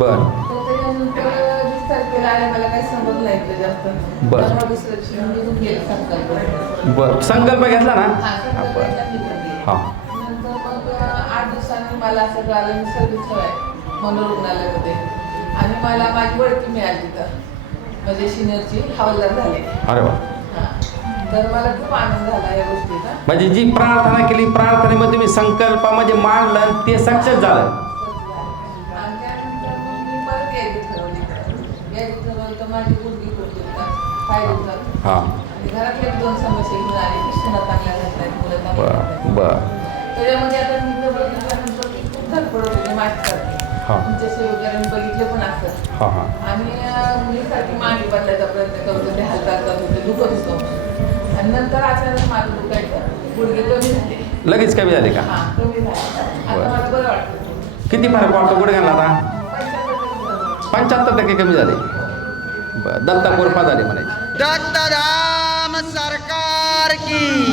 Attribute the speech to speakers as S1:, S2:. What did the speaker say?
S1: बर.
S2: तर
S1: बरं.
S2: मी
S1: बर. संकल्प घेतला ना?
S2: हा, आठ दिवसांनी मला असं मी सर्विस मनोरुग्णालयामध्ये. आणि मला माझी ओळखी मिळाली तिथं म्हणजे सिनियरची हवालदार झाले.
S1: अरे वा.
S2: तर मला खूप आनंद झाला या गोष्टीचा.
S1: म्हणजे जी प्रार्थना केली प्रार्थनेमध्ये तुम्ही संकल्पामध्ये मांडलं ते सक्सेस झालं. हा. हां. हां लगेच कमी झाले का?
S2: हा
S1: किती फरक वाटतो गुडघ्याला आता?
S2: पंच्याहत्तर टक्के
S1: कमी झाले. दत्ता कोरपा झाले म्हणायचे.
S3: दत्तधाम सरकार की